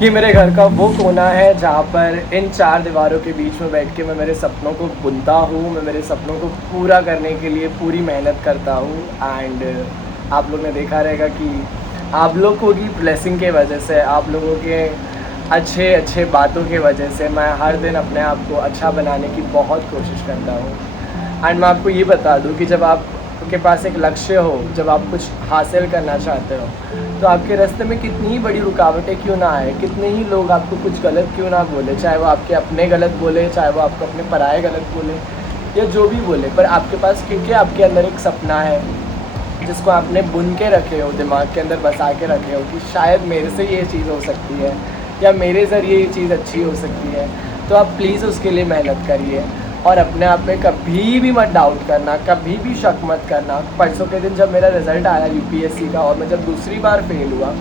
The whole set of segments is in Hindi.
ये मेरे घर का वो कोना है जहाँ पर इन चार दीवारों के बीच में बैठ के मैं मेरे सपनों को बुनता हूँ, मैं मेरे सपनों को पूरा करने के लिए पूरी मेहनत करता हूँ। एंड आप लोग ने देखा रहेगा कि आप लोगों की ब्लेसिंग के वजह से, आप लोगों के अच्छे अच्छे बातों के वजह से मैं हर दिन अपने आप को अच्छा बनाने की बहुत कोशिश करता हूँ। एंड मैं आपको ये बता दूँ कि जब आपके पास एक लक्ष्य हो, जब आप कुछ हासिल करना चाहते हो, तो आपके रास्ते में कितनी ही बड़ी रुकावटें क्यों ना आए, कितने ही लोग आपको कुछ गलत क्यों ना बोले, चाहे वो आपके अपने गलत बोले, चाहे वो आपको अपने पराये गलत बोले या जो भी बोले, पर आपके पास क्योंकि आपके अंदर एक सपना है जिसको आपने बुन के रखे हो, दिमाग के अंदर बसा के रखे हो कि शायद मेरे से ये चीज़ हो सकती है या मेरे ज़रिए ये चीज़ अच्छी हो सकती है, तो आप प्लीज़ उसके लिए मेहनत करिए और अपने आप में कभी भी मत डाउट करना, कभी भी शक मत करना। परसों के दिन जब मेरा रिज़ल्ट आया यूपीएससी का और मैं जब दूसरी बार फेल हुआ,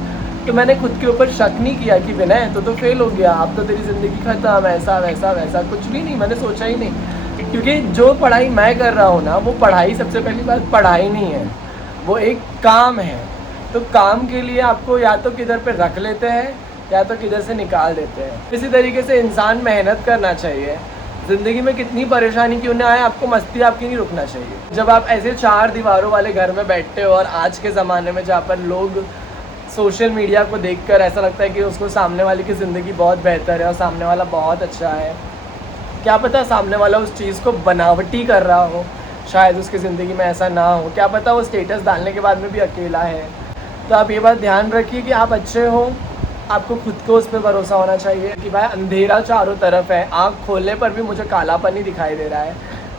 तो मैंने खुद के ऊपर शक नहीं किया कि विनय तो फेल हो गया, अब तो तेरी ज़िंदगी ख़त्म, ऐसा वैसा वैसा कुछ भी नहीं, मैंने सोचा ही नहीं। क्योंकि जो पढ़ाई मैं कर रहा हूँ ना, वो पढ़ाई, सबसे पहली बात पढ़ाई नहीं है, वो एक काम है। तो काम के लिए आपको या तो किधर पे रख लेते हैं या तो किधर से निकाल देते हैं। इसी तरीके से इंसान मेहनत करना चाहिए। ज़िंदगी में कितनी परेशानी क्यों ना आए, आपको मस्ती आपकी नहीं रुकना चाहिए। जब आप ऐसे चार दीवारों वाले घर में बैठते हो और आज के ज़माने में जहाँ पर लोग सोशल मीडिया को देखकर ऐसा लगता है कि उसको सामने वाले की ज़िंदगी बहुत बेहतर है और सामने वाला बहुत अच्छा है, क्या पता सामने वाला उस चीज़ को बनावटी कर रहा हो, शायद उसकी ज़िंदगी में ऐसा ना हो, क्या पता वो स्टेटस डालने के बाद में भी अकेला है। तो आप ये बात ध्यान रखिए कि आप अच्छे हो, आपको खुद को उस पर भरोसा होना चाहिए कि भाई अंधेरा चारों तरफ है, आँख खोलने पर भी मुझे कालापन ही दिखाई दे रहा है,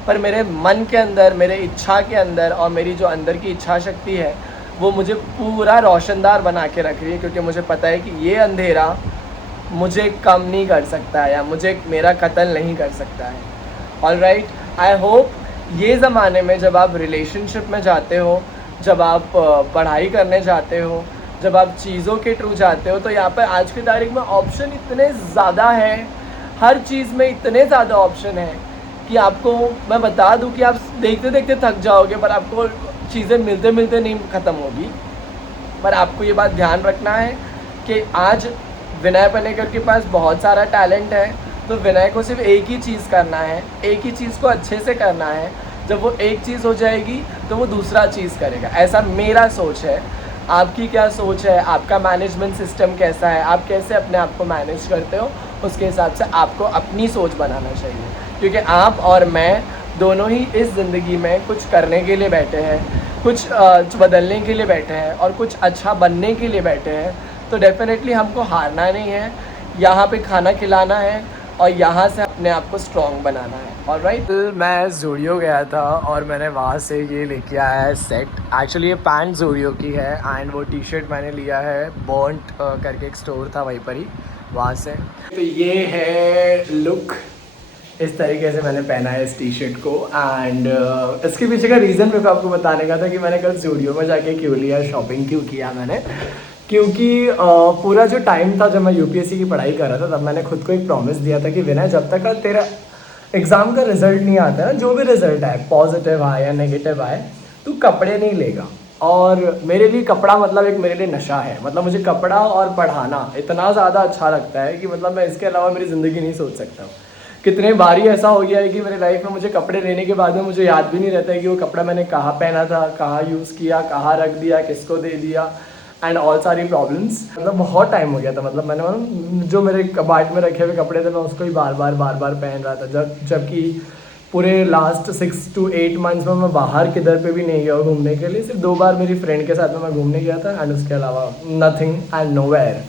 पर मेरे मन के अंदर, मेरे इच्छा के अंदर और मेरी जो अंदर की इच्छा शक्ति है वो मुझे पूरा रोशनदार बना के रख रही है, क्योंकि मुझे पता है कि ये अंधेरा मुझे कम नहीं कर सकता है या मुझे मेरा कत्ल नहीं कर सकता है। ऑलराइट, आई होप ये ज़माने में जब आप रिलेशनशिप में जाते हो, जब आप पढ़ाई करने जाते हो, जब आप चीज़ों के थ्रू जाते हो, तो यहाँ पर आज की तारीख में ऑप्शन इतने ज़्यादा है, हर चीज़ में इतने ज़्यादा ऑप्शन है कि आपको मैं बता दूँ कि आप देखते देखते थक जाओगे, पर आपको चीज़ें मिलते मिलते नहीं ख़त्म होगी। पर आपको ये बात ध्यान रखना है कि आज विनय पनेकर के पास बहुत सारा टैलेंट है, तो विनय को सिर्फ एक ही चीज़ करना है, एक ही चीज़ को अच्छे से करना है। जब वो एक चीज़ हो जाएगी तो वो दूसरा चीज़ करेगा, ऐसा मेरा सोच है। आपकी क्या सोच है, आपका मैनेजमेंट सिस्टम कैसा है, आप कैसे अपने आप को मैनेज करते हो, उसके हिसाब से आपको अपनी सोच बनाना चाहिए। क्योंकि आप और मैं दोनों ही इस ज़िंदगी में कुछ करने के लिए बैठे हैं, कुछ बदलने के लिए बैठे हैं और कुछ अच्छा बनने के लिए बैठे हैं। तो डेफिनेटली हमको हारना नहीं है, यहाँ पे खाना खिलाना है और यहाँ से अपने आप को स्ट्रॉन्ग बनाना है। ऑलराइट, मैं ज़ूडियो गया था और मैंने वहाँ से ये लेके आया है सेट। एक्चुअली ये पैंट ज़ूडियो की है एंड वो टी शर्ट मैंने लिया है बॉन्ट करके एक स्टोर था वहीं पर ही, वहाँ से। तो ये है लुक इस तरीके से मैंने पहना है इस टी शर्ट को। एंड इसके पीछे का रीज़न मेरे को आपको बताने का था कि मैंने कल स्टूडियो में जाके क्यों लिया, शॉपिंग क्यों किया मैंने, क्योंकि पूरा जो टाइम था जब मैं यूपीएससी की पढ़ाई कर रहा था तब मैंने खुद को एक प्रॉमिस दिया था कि विनय जब तक तेरा एग्ज़ाम का रिजल्ट नहीं आता है, जो भी रिजल्ट आए पॉजिटिव आए या नेगेटिव आए, तू कपड़े नहीं लेगा। और मेरे लिए कपड़ा मतलब एक मेरे लिए नशा है। मतलब मुझे कपड़ा और पढ़ाना इतना ज़्यादा अच्छा लगता है कि मतलब मैं इसके अलावा मेरी ज़िंदगी नहीं सोच सकता हूँ। कितने बार ही ऐसा हो गया है कि मेरे लाइफ में मुझे कपड़े लेने के बाद में मुझे याद भी नहीं रहता है कि वो कपड़ा मैंने कहाँ पहना था, कहाँ यूज़ किया, कहाँ रख दिया, किसको दे दिया, एंड ऑल सारी प्रॉब्लम्स। मतलब बहुत टाइम हो गया था। मतलब मैंने जो मेरे कबाट में रखे हुए कपड़े थे मैं उसको ही बार बार पहन रहा था, जबकि पूरे लास्ट 6 to 8 मंथ्स में मैं बाहर किधर पे भी नहीं गया घूमने के लिए। सिर्फ 2 बार मेरी फ्रेंड के साथ में मैं घूमने गया था एंड उसके अलावा नथिंग एंड नोवेयर।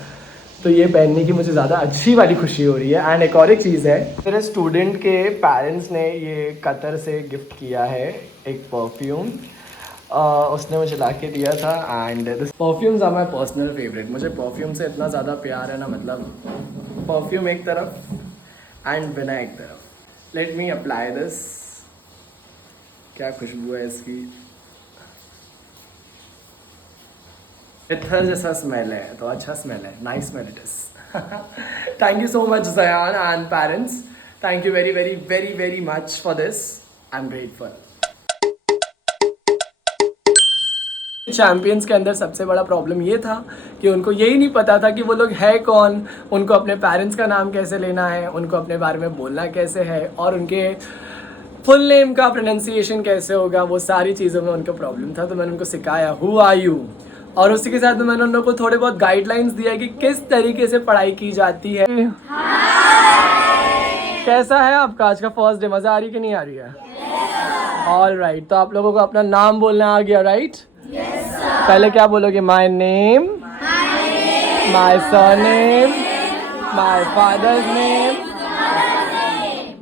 तो ये पहनने की मुझे ज़्यादा अच्छी वाली खुशी हो रही है। एंड एक और एक चीज़ है, मेरे स्टूडेंट के पेरेंट्स ने ये कतर से गिफ्ट किया है एक परफ्यूम। उसने मुझे ला के दिया था and this perfumes are my personal favourite. मुझे परफ्यूम से इतना ज़्यादा प्यार है ना, मतलब परफ्यूम एक तरफ एंड विनय एक तरफ। Let me apply this. क्या खुशबू है इसकी, इथर जैसा स्मेल है, तो अच्छा स्मेल है, nice smell it is. Thank you so much Jayan and parents, thank you very very very very much for this, I am grateful. Champions के अंदर सबसे बड़ा प्रॉब्लम ये था कि उनको यही नहीं पता था कि वो लोग है कौन, उनको अपने पेरेंट्स का नाम कैसे लेना है, उनको अपने बारे में बोलना कैसे है, और उनके फुल नेम का प्रोनाउंसिएशन कैसे होगा, वो सारी चीज़ों में उनको प्रॉब्लम था। तो मैंने उनको सिखाया हु आर यू, और उसी के साथ में मैंने उन लोगों को थोड़े बहुत गाइडलाइंस दिया कि किस तरीके से पढ़ाई की जाती है। कैसा है आपका आज का फर्स्ट डे, मज़ा आ रही कि नहीं आ रही है? ऑल राइट, तो आप लोगों को अपना नाम बोलना आ गया, राइट? पहले क्या बोलोगे? My name, my surname, my father's name.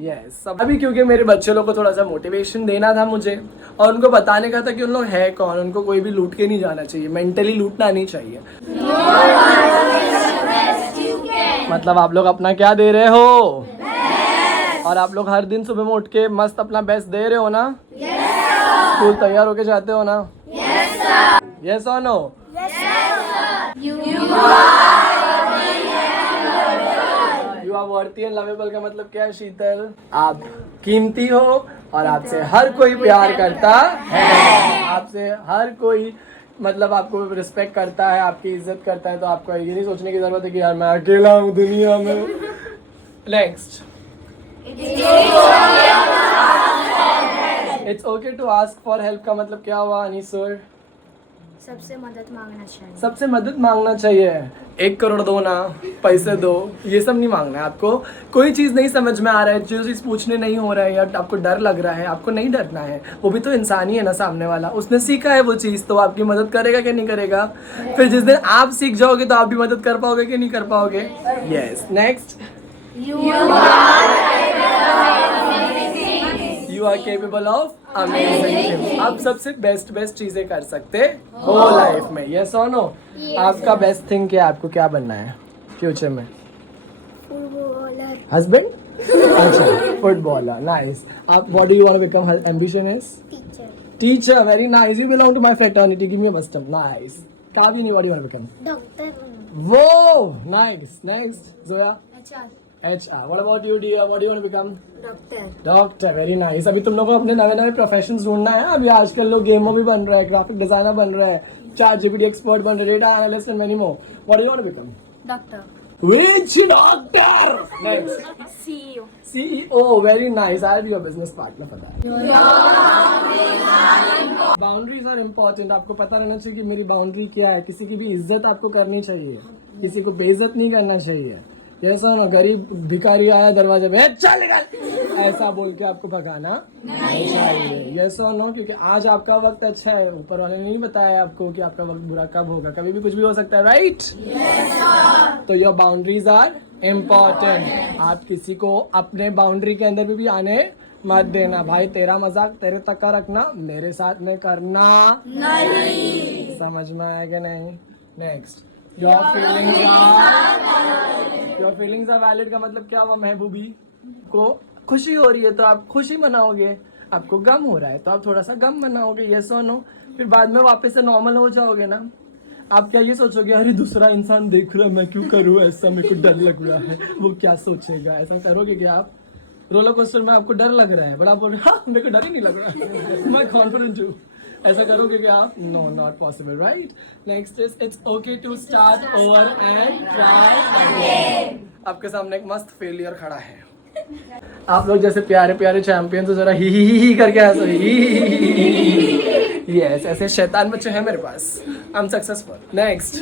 Yes, अभी क्योंकि मेरे बच्चे लोग को थोड़ा सा मोटिवेशन देना था मुझे, और उनको बताने का था कि उन लोग है कौन, उनको कोई भी लूट के नहीं जाना चाहिए, मेंटली लूटना नहीं चाहिए। मतलब आप लोग अपना क्या दे रहे हो? और आप लोग हर दिन सुबह में उठ के मस्त अपना बेस्ट दे रहे हो ना? स्कूल तैयार होके जाते हो ना? Yes or no? Yes, sir. You are worthy and lovable का मतलब क्या है शीतल? आप कीमती हो और आपसे हर कोई प्यार करता है, आपसे हर कोई मतलब आपको रिस्पेक्ट करता है, आपकी इज्जत करता है। तो आपको ये नहीं सोचने की जरूरत है कि यार मैं अकेला हूँ दुनिया में। Next, it's okay to ask for help का मतलब क्या हुआ अनीस सर? सबसे मदद मांगना चाहिए। सबसे मदद मांगना चाहिए। 1 करोड़ दो ना, पैसे दो, ये सब नहीं मांगना है आपको। कोई चीज़ नहीं समझ में आ रहा है, जो चीज़ पूछने नहीं हो रहा है या आपको डर लग रहा है, आपको नहीं डरना है। वो भी तो इंसान ही है ना सामने वाला, उसने सीखा है वो चीज़, तो आपकी मदद करेगा कि नहीं करेगा? फिर जिस दिन आप सीख जाओगे तो आप भी मदद कर पाओगे कि नहीं कर पाओगे? Yes, next, you are capable of amazing. आप सबसे बेस्ट चीजें कर सकते हो लाइफ में। यस और नो? आपका बेस्ट थिंग क्या है? आपको क्या बनना है फ्यूचर में? फुटबॉलर। हस्बैंड? अच्छा, फुटबॉलर, नाइस। आप what do you want to become? Ambition is teacher. Teacher, very nice. You belong to my fraternity, give me a bust up, nice. Kabini, what do you want to become? Doctor. वो nice. Next, Zoya? HR. HR. What about you, dear? What do you want to become? Doctor. Doctor, very nice. अभी तुम लोगों को अपने नए नए प्रोफेशंस ढूंढना है। अभी आजकल लोग गेमर भी बन रहे हैं, ग्राफिक डिजाइनर बन रहे हैं, चैट जीपीटी एक्सपर्ट बन रहे हैं, data analyst and many more. What do you want to become? Doctor. Which doctor? Next. CEO। CEO, very nice. I'll be your business partner for that. Boundaries are important. आपको पता रहना चाहिए कि मेरी बाउंड्री क्या है। किसी की भी इज्जत आपको करनी चाहिए, किसी को बेइज्जत नहीं करना चाहिए। ऐसा ना गरीब भिखारी आया दरवाजे पे चल निकल, ऐसा बोल के आपको भगाना नहीं चाहिए। यस और नो? क्योंकि आज आपका वक्त अच्छा है, ऊपर वाले ने नहीं बताया आपको कि आपका वक्त बुरा कब होगा, कभी भी कुछ भी हो सकता है, राइट? तो योर बाउंड्रीज आर इम्पोर्टेंट। आप किसी को अपने बाउंड्री के अंदर भी आने मत देना। भाई तेरा मजाक तेरे तक का रखना, मेरे साथ में करना नहीं। समझ में आया कि नहीं? Next, your feelings are valid का मतलब क्या हुआ? महबूबी को खुशी हो रही है तो आप खुशी मनाओगे, आपको गम हो रहा है तो आप थोड़ा सा गम मनाओगे, यस और नो। फिर बाद में वापस से नॉर्मल हो जाओगे ना। आप क्या ये सोचोगे अरे दूसरा इंसान देख रहा है, मैं क्यों करूँ ऐसा, मेरे को डर लग रहा है, वो क्या सोचेगा, ऐसा करोगे क्या आप? रोलर कोस्टर में आपको डर लग रहा है बट आप बोल रहे हाँ मेरे को डर ही नहीं लग रहा, मैं कॉन्फिडेंट हूँ, ऐसा करोगे क्या आप? No, not possible, right? Next is it's okay to start over and try again. आपके सामने एक मस्त फेलियर खड़ा है। आप लोग जैसे प्यारे प्यारे चैंपियन तो जरा ही करके हंसो, यस, ऐसे शैतान बच्चे हैं मेरे पास। I am successful. Next,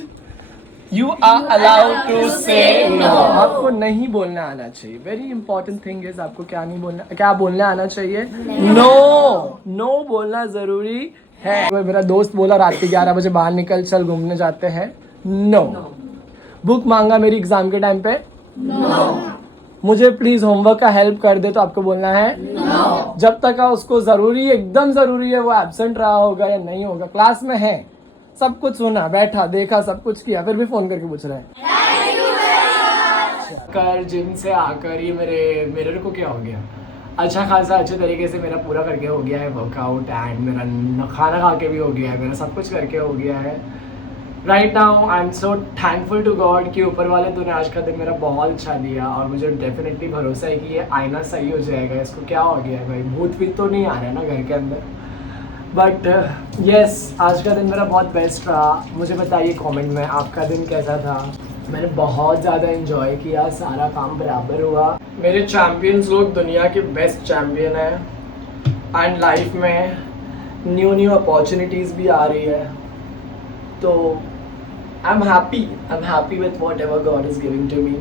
you are allowed to say no. आपको नहीं बोलना आना चाहिए। वेरी इंपॉर्टेंट थिंग इज आपको क्या नहीं बोलना, क्या बोलने आना चाहिए? नो। नो बोलना जरूरी है। मेरा दोस्त बोला रात के 11 बजे बाहर निकल, चल घूमने जाते हैं। नो। बुक मांगा मेरी एग्जाम के टाइम पे। नो। मुझे प्लीज होमवर्क का हेल्प कर दे तो आपको बोलना है no. जब तक उसको जरूरी, एकदम जरूरी है, वो एब्सेंट रहा होगा या नहीं होगा, क्लास में है, सब कुछ सुना, बैठा, देखा, सब कुछ किया, फिर भी फोन करके पूछ रहा है कर जिम से आकर ही मेरे मिरर को क्या हो गया, अच्छा खासा अच्छे तरीके से मेरा पूरा करके हो गया है वर्कआउट, एंड मेरा खाना खा के भी हो गया है, मेरा सब कुछ करके हो गया है। Right now I am so thankful to God कि ऊपर वाले तूने आज का दिन मेरा बहुत अच्छा दिया, और मुझे डेफिनेटली भरोसा है कि ये आईना सही हो जाएगा। इसको क्या हो गया है भाई, भूत भी तो नहीं आ रहा है ना घर के अंदर। बट यस, आज का दिन मेरा बहुत बेस्ट रहा। मुझे बताइए कमेंट में आपका दिन कैसा था। मैंने बहुत ज़्यादा इन्जॉय किया, सारा काम बराबर हुआ। मेरे चैम्पियंस लोग दुनिया के बेस्ट चैम्पियन हैं, एंड लाइफ में न्यू अपॉर्चुनिटीज़ भी आ रही है, तो I'm happy with whatever God is giving to me,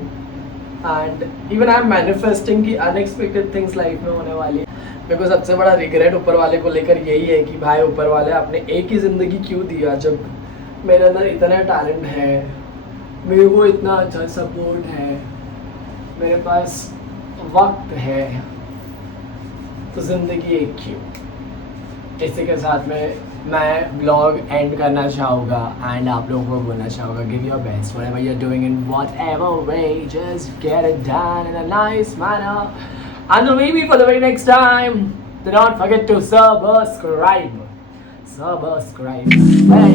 and even I'm manifesting कि unexpected things life में होने वाली है। मेरे को सबसे बड़ा रिग्रेट ऊपर वाले को लेकर यही है कि भाई ऊपर वाले आपने एक ही ज़िंदगी क्यों दिया, जब मेरे अंदर इतना टैलेंट है, मेरे को इतना अच्छा सपोर्ट है, मेरे पास वक्त है, तो ज़िंदगी एक क्यों। इसी के साथ में मैं ब्लॉग एंड करना चाहूँगा, एंड आप लोगों को बोलना चाहूँगा give your best whatever you are doing in whatever way, just get it done in a nice manner, and maybe for the very next time do not forget to subscribe. Bye.